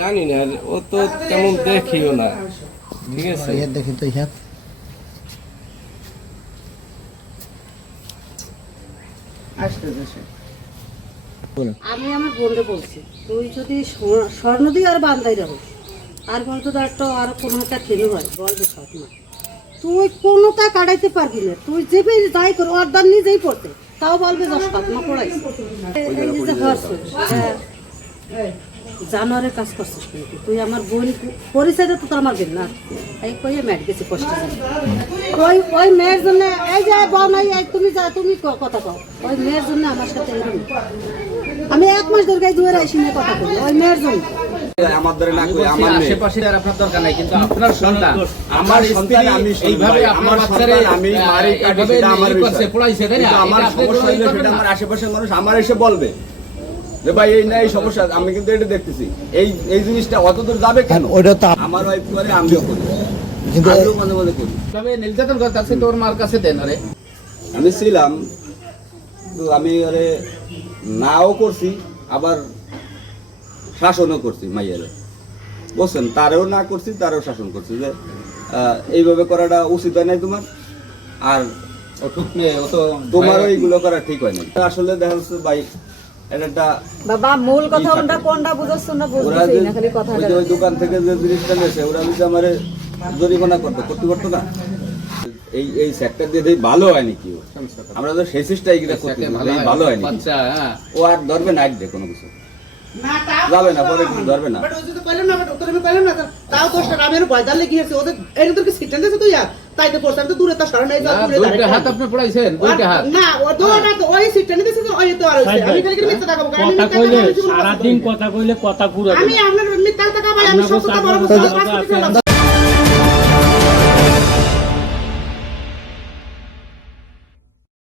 জানি না, ও তো তেমন দেখিও না। ঠিক আছে, দেখি তো ইহা আমি আমার বোনকে বলছি, তুই যদি স্বর্ণ দিয়ে আর বান্ধাই রাখো আর বলতো একটা আর কোনো একটা খেলে হয় বলবে সব না, তুই কোনোটা কাটাইতে পারবি না। তুই যেবে যাই করো অর্দার নিজেই পড়তে, তাও বলবে যা সৎমা পড়াইছে। এই যে হচ্ছে জানোয়ারের কাজ করছিস কিন্তু তুই আমার বোন পরিচয়টা তো তোর আমার বোন না। এই কইয়ে ম্যাট গেছি কষ্ট ওই মেয়ের জন্য। এই যে বউ নাই, তুমি যা, তুমি কথা কও। ওই মেয়ের জন্য আমার সাথে এরকম আমি 1 মাস ধরে গাই দুয়ারে এসে নিয়ে কথা বলি ওই মেয়ের জন্য। আমার ধরে না কই আমার আশেপাশে আর আপনার দরকার নাই, কিন্তু আপনার সন্তান আমার সন্তান আমি এইভাবে আমার বাচ্চারে আমি মারি কাটি সেটা আমার কাছে পড়াইছে তাই না। আমার সমস্যা হইলে সেটা আমার আশেপাশের মানুষ আমার এসে বলবে যে ভাই এই না এই সমস্যা, আমি কিন্তু এটা দেখতেছি। এই জিনিসটা অতদূর যাবে কেন? ওইটা তো আমার ওয়াইফ করে আমিও করি, কিন্তু আমিও মাঝে মাঝে করি। তবে নির্যাতন করতে আছে তোর মার কাছে দেন। আরে আমি ছিলাম তো আমি আরে নাও করছি আবার শাসনও করছি মাইয়ারে, বুঝছেন? তারেও না করছি, তারেও শাসন করছি যে এইভাবে করাটা উচিত হয় নাই তোমার, আর তোমারও এইগুলো করা ঠিক হয় না। আসলে দেখা যাচ্ছে ভাই বাবা মূল কথা কোনটা বুঝছ না বুঝছিস না, খালি কথা। ওই দোকান থেকে যে জিনিসটা নিয়েছে ওরা যদি আমার জরিমানা করতে পারতো না। এই সেক্টর দিয়ে ভালো হয়নি কি, আমরা তো সেই চেষ্টা এইগুলা করতে ভালো হয়নি। ও আর ধরবে না, একদে কোনো কিছু যাবে না, পরে কিছু ধরবে না। তাও 10 টাকা আমি ভয় দাঁড়িয়ে গিয়েছে ওদের এর তোর কি সিটেন দিয়েছে তুই আর তাই তো পড়ছ। আমি তো দূরে তার কারণে এই যে দূরে দাঁড়িয়ে হাত আপনি পড়াইছেন দুইটা হাত না, ও দুইটা তো ওই সিটেন দিয়েছে ওই তো আর আমি খালি মিথ্যা টাকা কথা কইলে সারা দিন কথা কইলে কথা পুরো আমি আপনার মিথ্যা টাকা ভাই আমি সব কথা বলবো।